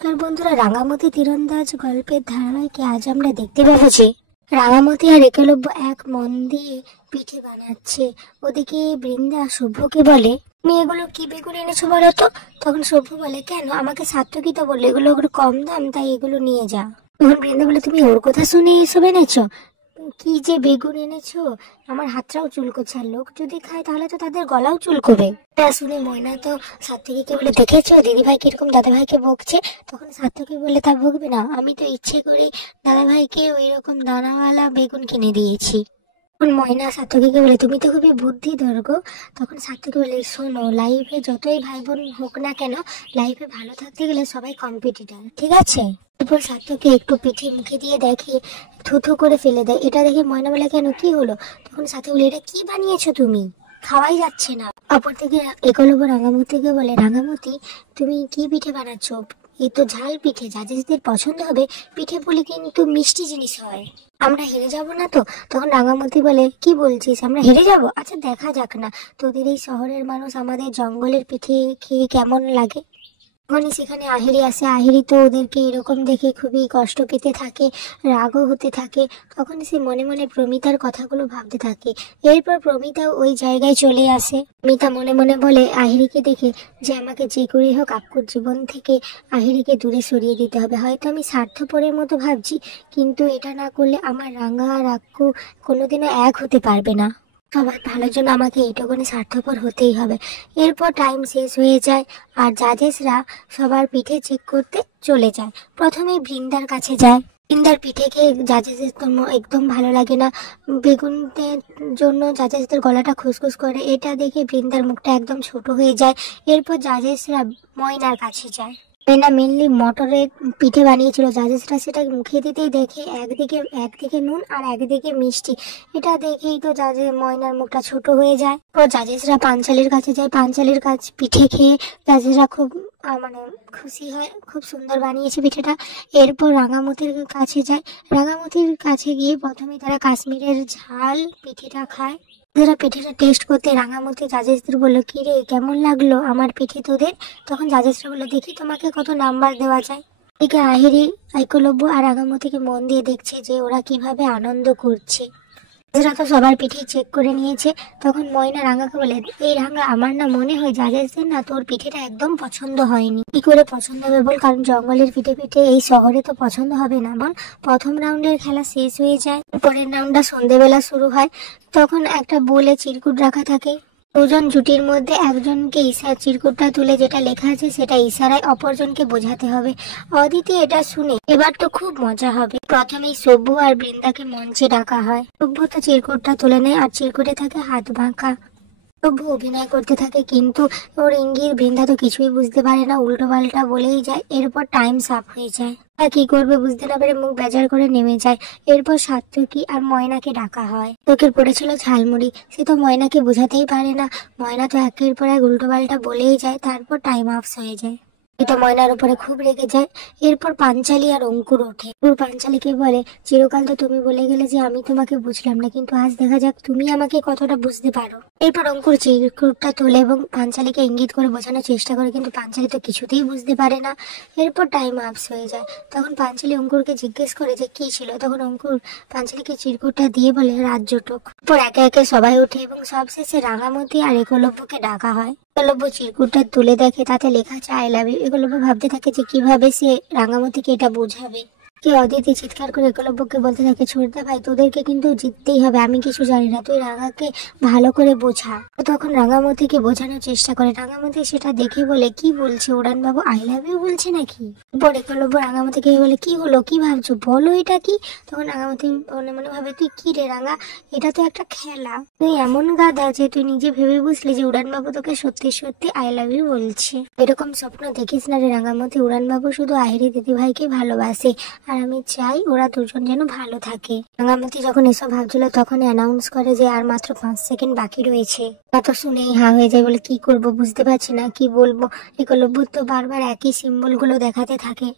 নমস্কার বন্ধুরা, রাঙামতি তীরন্দাজ গল্পের ধারাবাহিকে আজ আমরা দেখতে পাচ্ছি রাঙামতি আর একলব্য এক মন দিয়ে পিঠে বানাচ্ছে। ওদিকে বৃন্দা শুভ্রকে বলে, তুমি এগুলো কি বেগুন এনেছো বলো তো? তখন শুভ্র বলে, কেন, আমাকে সাত্তকী তো বললো এগুলো কম দাম, তাই এগুলো নিয়ে যা। তখন বৃন্দা বলে, তুমি ওর কথা শুনে এসব এনেছো? কি যে বেগুন এনেছো, আমার হাতটাও চুলকোচ্ছে, আর লোক যদি খায় তাহলে তো তাদের গলাও চুলকোবে। এটা শুনে ময়না তো সাত্তকীকে বলে, দেখেছো দিদিভাই কিরকম দাদাভাইকে বকছে? তখন সাত্তকী বলে, তা বকবে না, আমি তো ইচ্ছে করে দাদাভাইকে ওই রকম দানাওয়ালা বেগুন কিনে দিয়েছি। তখন ময়না সাত্তকীকে বলে, তুমি তো খুবই বুদ্ধিধর গো। তখন সাত্তকী বলে, শোনো, লাইফে যতই ভাই বোন হোক না কেন, লাইফে ভালো থাকতে গেলে সবাই কম্পিটিটর, ঠিক আছে? এরপর সাত্তকী একটু পিঠে মুখে দিয়ে দেখে, থুথু করে ফেলে দেয়। এটা দেখে ময়না বলে, কেন, কি হলো? তখন সাত্তকী বলে, এটা কি বানিয়েছো তুমি, খাওয়াই যাচ্ছে না। অপর থেকে একলব্য রাঙামতিকে বলে, রাঙামতি তুমি কি পিঠে বানাচ্ছো? এই তো ঝাল পিঠে, যাদের পছন্দ হবে। পিঠে বলে কিন্তু মিষ্টি জিনিস হয়, আমরা হেরে যাব না তো? তখন রাঙামতি বলে, কি বলছিস, আমরা হেরে যাব? আচ্ছা দেখা যাক না, তোদের এই শহরের মানুষ আমাদের জঙ্গলের পিঠে খেয়ে কেমন লাগে। তখনই সেখানে আহিরি আসে। আহিরি তো ওদেরকে এরকম দেখে খুবই কষ্ট পেতে থাকে, রাগও হতে থাকে। তখন সে মনে মনে প্রমিতার কথাগুলো ভাবতে থাকে। এরপর প্রমিতা ওই জায়গায় চলে আসে। প্রমিতা মনে মনে বলে আহিরিকে দেখে যে আমাকে যে করে হোক আক্কুর জীবন থেকে আহিরিকে দূরে সরিয়ে দিতে হবে। হয়তো আমি স্বার্থপরের মতো ভাবছি, কিন্তু এটা না করলে আমার রাঙা আর আক্কু কোনোদিনও এক হতে পারবে না। সবার ভালোর জন্য আমাকে এইটুকুনি স্বার্থপর হতেই হবে। এরপর টাইম শেষ হয়ে যায় আর জাজেসরা সবার পিঠে চেক করতে চলে যায়। প্রথমেই বৃন্দার কাছে যায়। বৃন্দার পিঠে খেয়ে জাজেসের তো একদম ভালো লাগে না। বেগুনের জন্য জাজেসদের গলাটা খুসখুস করে। এটা দেখে বৃন্দার মুখটা একদম ছোট হয়ে যায়। এরপর জাজেসরা ময়নার কাছে যায়। ময়না মেনলি মটরের পিঠে বানিয়েছিল। জাজেসরা সেটা মুখে দিতেই দেখে একদিকে নুন আর একদিকে মিষ্টি। এটা দেখেই তো ময়নার মুখটা ছোট হয়ে যায়। তো জাজেসরা পাঞ্চালির কাছে যায়। পাঞ্চালির কাছে পিঠে খেয়ে জাজেসরা খুব মানে খুশি হয়, খুব সুন্দর বানিয়েছে পিঠেটা। এরপর রাঙামতির কাছে যায়। রাঙামতির কাছে গিয়ে প্রথমে তারা কাশ্মীরের ঝাল পিঠেটা খায়। যারা পিঠেটা টেস্ট করতে রাঙামতি জাজেসদের বললো, কি রে, কেমন লাগলো আমার পিঠে তোদের? তখন জাজেসরা বললো, দেখি তোমাকে কত নাম্বার দেওয়া যায়। এদিকে আহিরি, একলব্য আর রাঙামতিকে মন দিয়ে দেখছে যে ওরা কিভাবে আনন্দ করছে। এরা তো সবার পিঠে চেক করে নিয়েছে। তখন ময়না রাঙাকে বলে, এই রাঙা, আমার না মনে হয় জাজেসদের না তোর পিঠেটা একদম পছন্দ হয়নি। কি করে পছন্দ হবে বল, কারণ জঙ্গলের পিঠে পিঠে এই শহরে তো পছন্দ হবে না বল। প্রথম রাউন্ডের খেলা শেষ হয়ে যায়, পরের রাউন্ডটা সন্ধ্যেবেলা শুরু হয়। তখন একটা বলে চিরকুট রাখা থাকে। দুজন জুটির মধ্যে একজনকে চিরকুটটা তুলে যেটা লেখা আছে সেটা ইশারায় অপরজনকে বোঝাতে হবে। অদিতি এটা শুনে, এবার তো খুব মজা হবে। প্রথমেই সভ্য আর বৃন্দাকে মঞ্চে ডাকা হয়। সভ্য তো চিরকুটটা তুলে নেয় আর চিরকুটে থাকে হাত বাঁকা। সভ্য অভিনয় করতে থাকে, কিন্তু ওর ইঙ্গিত বৃন্দা তো কিছুই বুঝতে পারে না, উল্টো পাল্টা বলেই যায়। এরপর টাইম সাফ হয়ে যায়। আর কি করবে বুঝতে না পেরে মুখ বেজার করে নেমে যায়। এরপর সাত্তকী আর ময়নাকে ডাকা হয়। তোকে পড়েছিল ঝালমুড়ি, সে তো ময়নাকে বোঝাতেই পারে না। ময়না তো একের পর এক উল্টো পাল্টা বলেই যায়। তারপর টাইম আপস হয়ে যায়। এটা ময়নার উপরে খুব রেগে যায়। এরপর পাঞ্চালি আর অঙ্কুর ওঠে। পাঞ্চালিকে বলে, চিরকাল তো তুমি বলে গেলে যে আমি তোমাকে বুঝলাম না, কিন্তু আজ দেখা যাক তুমি আমাকে কতটা বুঝতে পারো। এরপর অঙ্কুর চিরকুটটা তোলে এবং পাঞ্চালিকে ইঙ্গিত করে বোঝানোর চেষ্টা করে, কিন্তু পাঞ্চালি তো কিছুতেই বুঝতে পারে না। এরপর টাইম আপস হয়ে যায়। তখন পাঞ্চালি অঙ্কুরকে জিজ্ঞেস করে যে কি ছিল। তখন অঙ্কুর পাঞ্চালিকে চিরকুটটা দিয়ে বলে, রাজ্যটুক। এরপর একে একে সবাই ওঠে এবং সবশেষে রাঙামতি আর একলব্যকে ডাকা হয়। একলব্য চিরকুটটা তুলে দেখে, তাতে লেখা আছে আই লাভ ইউ। একলব্য ভাবতে থাকে যে কিভাবে সে রাঙামতিকে এটা বোঝাবে। কি অদিতি চিৎকার করে একলব্যকে বলতে থাকে, ছোটদা ভাই, তোদেরকে কিন্তু জিততেই হবে, আমি কিছু জানি না, তুই রাঙাকে ভালো করে বোঝা। তখন রাঙামতিকে বোঝানোর চেষ্টা করে। রাঙামতি সেটা দেখে বলে, কি বলছে উড়ান বাবু, আই লাভ ইউ বলছে নাকি? এরপর একলব্য রাঙামতিকে বলে, কি হলো, কি ভাবছো, বলো এটা কি? তখন রাঙামতি মনে মনে ভাবে, তুই কি রে রাঙা, এটা তো একটা খেলা, তুই এমন গাধা যে তুই নিজে ভেবে বুঝলি যে উড়ান বাবু তোকে সত্যি সত্যি আই লাভ ইউ বলছে। এরকম স্বপ্ন দেখিস না রে রাঙামতি, উড়ান বাবু শুধু আহিরি দিদি ভাইকে ভালোবাসে, আর আমি চাই ওরা দুজন যেন ভালো থাকে। রাঙামতি যখন এসব ভাবছিল তখন অ্যানাউন্স করে যে আর মাত্র 5 সেকেন্ড বাকি রয়েছে। তা তো শুনেই হা হয়ে যায়, বলে কি করব বুঝতে পারছি না, কি বলবো। একলব্য তো বারবার একই সিম্বল গুলো দেখাতে থাকে।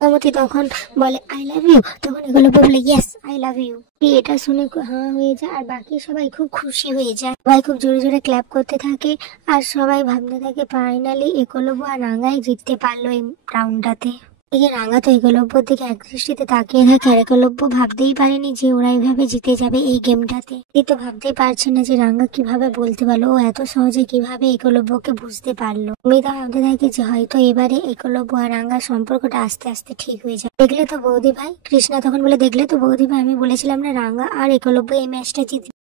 রাঙামতি তখন বলে আই লাভ ইউ। তখন একলব্য বলে ইয়েস আই লাভ ইউ। এটা শুনে হা হয়ে যায় আর বাকি সবাই খুব খুশি হয়ে যায়। সবাই খুব জোরে জোরে ক্ল্যাপ করতে থাকে আর সবাই ভাবতে থাকে ফাইনালি একলব্য আর রাঙাই জিততে পারলো এই রাউন্ডটাতে। এদিকে রাঙা তো একলব্যর দিকে এক দৃষ্টিতে তাকিয়ে থাকে, আর একলব্য ভাবতেই পারেনি যে ওরা এইভাবে জিতে যাবে এই গেমটাতে। এই তো ভাবতেই পারছে না যে রাঙা কিভাবে বলতে পারলো, ও এত সহজে কিভাবে একলব্যকে বুঝতে পারলো। আমি তো ভাবতে থাকি যে হয়তো এবারে একলব্য আর রাঙার সম্পর্কটা আস্তে আস্তে ঠিক হয়ে যায়। দেখলে তো বৌদি ভাই, কৃষ্ণা তখন বলে, দেখলে তো বৌদি ভাই, আমি বলেছিলাম না রাঙা আর একলব্য এই ম্যাচটা জিতবে।